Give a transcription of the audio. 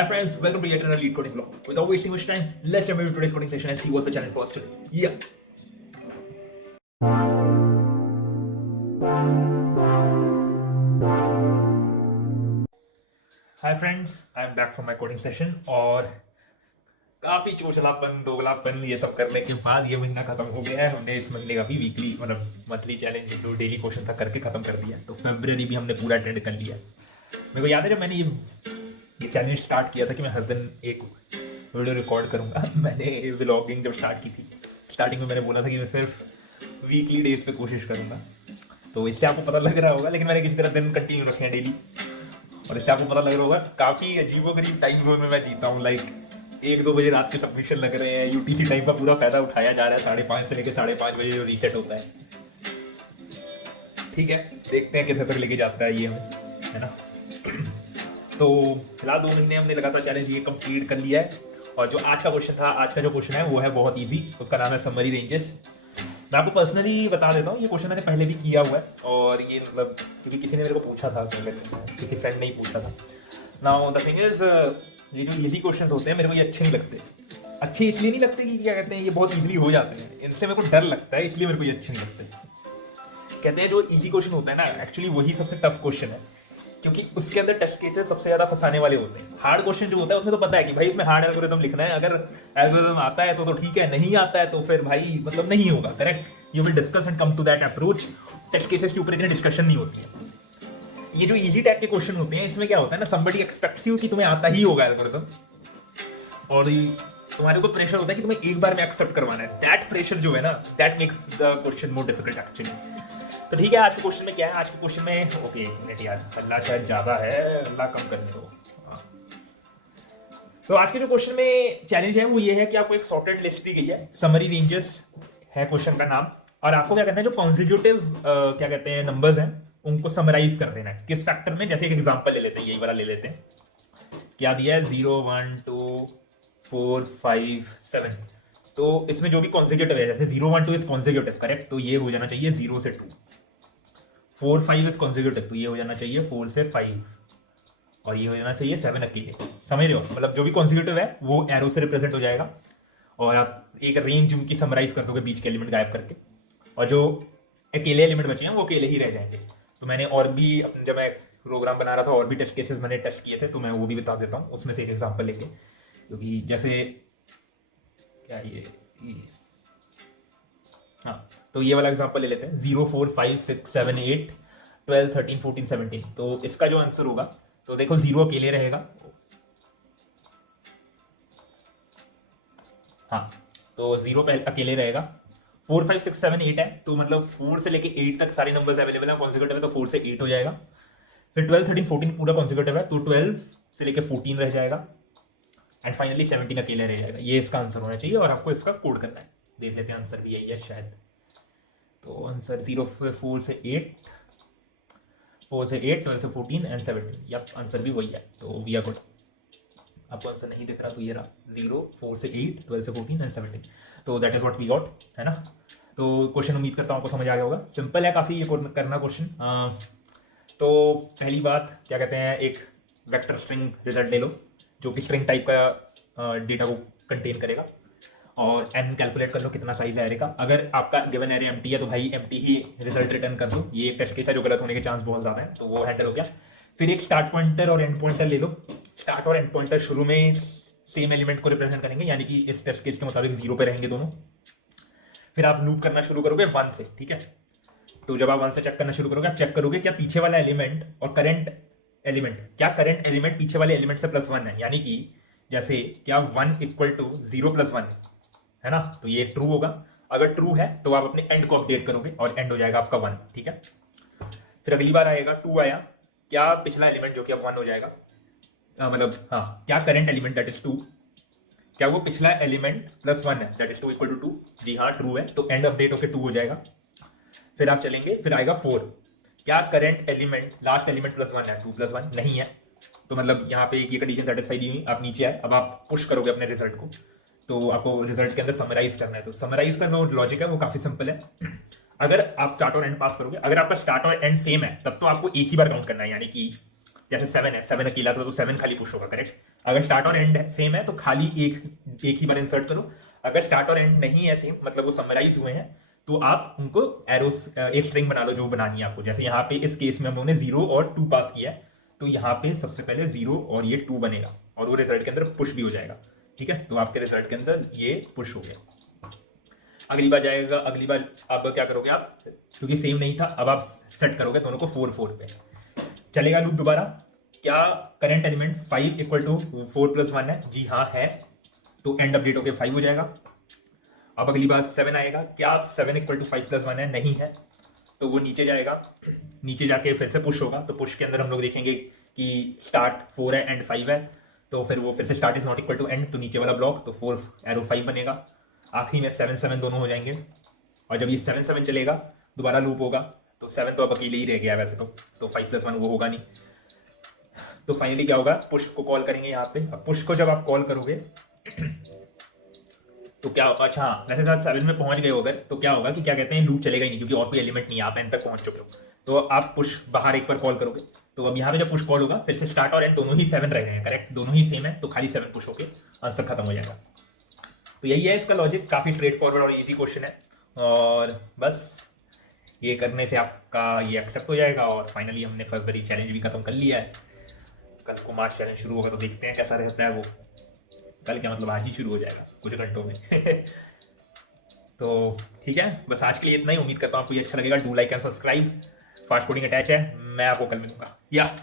Hi friends, welcome to yet another lead coding vlog. Without wasting much time, let's jump into today's coding session and see what's the challenge for us today. Yeah. Hi friends, I'm back from my coding session और काफी चोचलापन दोगलापन ये सब करने के बाद ये महीना खत्म हो गया है। हमने इस महीने का भी वीकली मतलब मंथली चैलेंज जो डेली क्वेश्चन था करके खत्म कर दिया। तो फरवरी भी हमने पूरा अटेंड कर लिया। मेरे को याद है जब मैंने ये चैलेंज स्टार्ट किया था कि मैं हर दिन एक वीडियो रिकॉर्ड करूंगा। मैंने व्लॉगिंग जब स्टार्ट की थी, स्टार्टिंग में मैंने बोला था कि मैं सिर्फ वीकली डेज पे कोशिश करूंगा। तो इससे आपको पता लग रहा होगा, लेकिन मैंने किसी तरह दिन कंटिन्यू रखे हैं डेली। और इससे आपको पता लग रहा होगा काफ़ी अजीबोगरीब टाइम जोन में मैं जीता हूँ। लाइक 1-2 बजे रात के सबमिशन लग रहे हैं। यूटीसी टाइम का पूरा फायदा उठाया जा रहा है। 5:30 से लेकर 5:30 बजे जो रीसेट होता है। ठीक है, देखते हैं कितने तक लेके जाता है ये हमें, है ना। तो फिलहाल 2 महीने हमने लगातार चैलेंज ये कंप्लीट कर लिया है। और जो आज का क्वेश्चन था, आज का जो क्वेश्चन है वो है बहुत ईजी। उसका नाम है समरी रेंजेस। मैं आपको पर्सनली बता देता हूँ, ये क्वेश्चन मैंने पहले भी किया हुआ है। और ये मतलब क्योंकि किसी ने मेरे को पूछा था, किसी फ्रेंड ने ही पूछा था। नाउ द थिंग इज, ये जो इजी क्वेश्चंस होते हैं मेरे को ये अच्छे नहीं लगते। अच्छे इसलिए नहीं लगते कि क्या कहते हैं, ये बहुत इजीली हो जाते हैं। इनसे मेरे को डर लगता है, इसलिए मेरे को ये अच्छे नहीं लगते। कहते हैं जो इजी क्वेश्चन होता है ना, एक्चुअली वही सबसे टफ क्वेश्चन है, क्योंकि उसके अंदर टेस्ट केसेस सबसे ज्यादा फंसाने वाले होते हैं। हार्ड क्वेश्चन जो होता है उसमें तो पता है कि भाई इसमें हार्ड एल्गोरिथम लिखना है। अगर एल्गोरिथम आता है तो ठीक है, नहीं आता है तो फिर भाई मतलब नहीं होगा। Correct, you will discuss and come to that approach. Test cases के ऊपर इतनी डिस्कशन नहीं होती है। ये जो इजी टाइप के क्वेश्चन होते हैं, इसमें क्या होता है ना, समबडी एक्सपेक्ट्स यू कि तुम्हें आता ही होगा एल्गोरिथम, और तुम्हारे ऊपर प्रेशर होता है कि तुम्हें एक बार में एक्सेप्ट करवाना है। दैट प्रेशर जो है ना, that makes the question more difficult actually. तो ठीक है, आज के क्वेश्चन में क्या है, आज के क्वेश्चन में ओके मिनट यार, अल्लाह शायद ज्यादा है, अल्लाह कम करने दो। हाँ। तो आज के जो क्वेश्चन में चैलेंज है वो ये है कि आपको एक सॉर्टेड लिस्ट दी गई है। समरी रेंजेस है क्वेश्चन का नाम, और आपको क्या करना है, जो कॉन्जिक्यूटिव क्या कहते हैं नंबर्स हैं उनको समराइज कर देना है। किस फैक्टर में, जैसे एक एग्जांपल ले लेते हैं, यही वाला ले लेते हैं। क्या दिया है, 0 1 2 4 5 7। तो इसमें जो भी कॉन्जिक्यूटिव है, जैसे 0 1 2 इज कॉन्जिक्यूटिव, करेक्ट, तो ये हो जाना चाहिए 0 से 2। 4 5 इज कॉन्जिक्यूटिव, तो ये हो जाना चाहिए 4 से 5। और ये हो जाना चाहिए 7 अकेले। समझ रहे हो, मतलब जो भी कॉन्जिक्यूटिव है वो एरो से रिप्रेजेंट हो जाएगा, और आप एक रेंज उनकी समराइज कर दोगे बीच के एलिमेंट गायब करके, और जो अकेले एलिमेंट बचे हैं वो अकेले ही रह जाएंगे। तो मैंने और भी जब मैं प्रोग्राम बना रहा था और भी टेस्ट केसेस मैंने टेस्ट किए थे, तो मैं वो भी बता देता हूँ उसमें से एक एग्जांपल लेके। क्योंकि जैसे क्या ये हाँ, तो ये वाला एग्जांपल ले लेते हैं, 0 4 5 6 7 8 12 13 14 17। तो इसका जो आंसर होगा, तो देखो 0 अकेले रहेगा। हाँ, तो 0 अकेले रहेगा। 4 5 6 7 8 है, तो मतलब 4 से लेके 8 तक सारे नंबर्स अवेलेबल हैं कॉन्जिक्यूटिव है, तो 4 से 8 हो जाएगा। फिर 12 13 14 पूरा कॉन्जिक्यूटिव है, तो 12 से लेके 14 रह जाएगा। एंड फाइनली 17 अकेले रह जाएगा। ये इसका आंसर होना चाहिए, और आपको इसका कोड करना है। देख लेते हैं, आंसर भी यही है शायद। तो आंसर 0 4 से 8 4 से 8 12 से 14 एंड 17। यप, आंसर भी वही है, तो वी आर गुड। आपको आंसर नहीं दिख रहा तो ये रहा, 0 4 से 8 12 से 14 एंड 17। तो that is what we got, है ना। तो क्वेश्चन उम्मीद करता हूँ आपको समझ आ गया होगा। सिंपल है काफ़ी ये करना क्वेश्चन। तो पहली बात क्या कहते हैं, एक वेक्टर स्ट्रिंग रिजल्ट ले लो जो कि स्ट्रिंग टाइप का डेटा को कंटेन करेगा, और एन कैलकुलेट कर लो कितना साइज है एरे का। अगर आपका गिवन एरे एम्प्टी है तो भाई एम्प्टी ही रिजल्ट रिटर्न कर दो। ये एक टेस्ट केस है जो गलत होने के चांस बहुत ज़्यादा है, तो वो हैंडल हो गया। फिर एक स्टार्ट पॉइंटर और एंड पॉइंटर ले लो। स्टार्ट और एंड पॉइंटर शुरू में सेम एलिमेंट को रिप्रेजेंट करेंगे, यानी कि इस टेस्ट केस के मुताबिक 0 पे रहेंगे दोनों। फिर आप लूप करना शुरू करोगे 1 से, ठीक है। तो जब आप 1 से चेक करना शुरू करोगे, आप चेक करोगे क्या पीछे वाला एलिमेंट और करंट एलिमेंट, क्या करंट एलिमेंट पीछे वाले एलिमेंट से +1 है, यानी कि जैसे क्या 1 = 0 + 1 है ना, तो ये ट्रू होगा। अगर ट्रू है तो आप अपने एंड को अपडेट करोगे और एंड हो जाएगा आपका 1, ठीक है। फिर अगली बार आएगा 2 आया, क्या पिछला एलिमेंट जो कि अब 1 हो जाएगा, मतलब हाँ, क्या करंट एलिमेंट दैट इज 2, क्या वो पिछला एलिमेंट +1 है दैट इज 2 = 2, जी हाँ ट्रू है, तो एंड अपडेट होकर 2 हो जाएगा। फिर आप चलेंगे, फिर आएगा 4, क्या करंट एलिमेंट लास्ट एलिमेंट +1 है, 2 + 1 नहीं है, तो मतलब यहाँ पे ये कंडीशन सेटिस्फाई दी हुई। आप नीचे आए, अब आप पुश करोगे अपने रिजल्ट को, तो आपको रिजल्ट के अंदर समराइज करना है। तो समराइज का जो लॉजिक है वो काफी सिंपल है। अगर आप स्टार्ट और एंड पास करोगे, अगर आपका स्टार्ट और एंड सेम है तब तो आपको एक ही बार काउंट करना है, यानी कि जैसे 7 है, 7 अकेला था तो 7 खाली पुश होगा, करेक्ट। अगर स्टार्ट और एंड सेम है तो खाली एक ही बार इंसर्ट करो। अगर स्टार्ट और एंड नहीं है सेम, मतलब वो समराइज हुए हैं, तो आप उनको एरोस एक स्ट्रिंग बना लो जो बनानी है आपको। जैसे यहाँ पे इस केस में हम लोगों ने 0 और 2 पास किया है, तो यहाँ पे सबसे पहले 0 और ये 2 बनेगा और वो रिजल्ट के अंदर पुश भी हो जाएगा, ठीक है। तो आपके रिजल्ट के अंदर ये पुश हो गया। अगली बार जाएगा, अगली बार अब क्या करोगे आप, क्योंकि सेम नहीं था, अब आप सेट करोगे दोनों को 4 4 पे। चलेगा लूप दोबारा। क्या current element 5 equal to 4 plus 1 है? जी हाँ है, तो एंड अपडेट होकर 5 हो जाएगा। अब अगली बार 7 आएगा, क्या 7 इक्वल टू 5 प्लस 1 है? नहीं है, तो वो नीचे जाएगा, नीचे जाके फिर से पुश होगा। तो पुश के अंदर हम लोग देखेंगे कि स्टार्ट 4 है एंड 5 है, तो फिर वो फिर से start is not equal to end, तो नीचे वाला ब्लॉक, तो 4 एरो 5 बनेगा। आखिरी में 7 7 दोनों हो जाएंगे, और जब ये 7 7 चलेगा दोबारा लूप होगा, तो 7 तो अब अकेले ही रह गया वैसे तो 5 प्लस 1 वो होगा नहीं। तो फाइनली क्या होगा, पुश को कॉल करेंगे यहाँ पे। अब पुश को जब आप कॉल करोगे तो क्या होगा, अच्छा वैसे साथ 7 में पहुंच गए हो अगर, तो क्या होगा कि क्या कहते हैं, लूप चलेगा ही नहीं, क्योंकि और कोई एलिमेंट नहीं है, आप एंड तक पहुंच चुके हो। तो आप पुश बाहर एक बार कॉल करोगे, तो अब यहाँ पे जब पुश कॉल होगा फिर से स्टार्ट और एंड दोनों ही 7 रह गए हैं, करेक्ट, दोनों ही सेम है, तो खाली 7 पुश होके आंसर खत्म हो जाएगा। तो यही है इसका लॉजिक, काफ़ी स्ट्रेट फॉरवर्ड और इजी क्वेश्चन है, और बस ये करने से आपका ये एक्सेप्ट हो जाएगा। और फाइनली हमने फरवरी चैलेंज भी खत्म कर लिया है। कल को मार्च चैलेंज शुरू होगा, तो देखते हैं कैसा रहता है वो। कल क्या मतलब, आज ही शुरू हो जाएगा कुछ घंटों में तो ठीक है, बस आज के लिए इतना ही। उम्मीद करता हूँ आपको ये अच्छा लगेगा। Do like and subscribe. Fast coding attach है, मैं आपको कल मिलूंगा या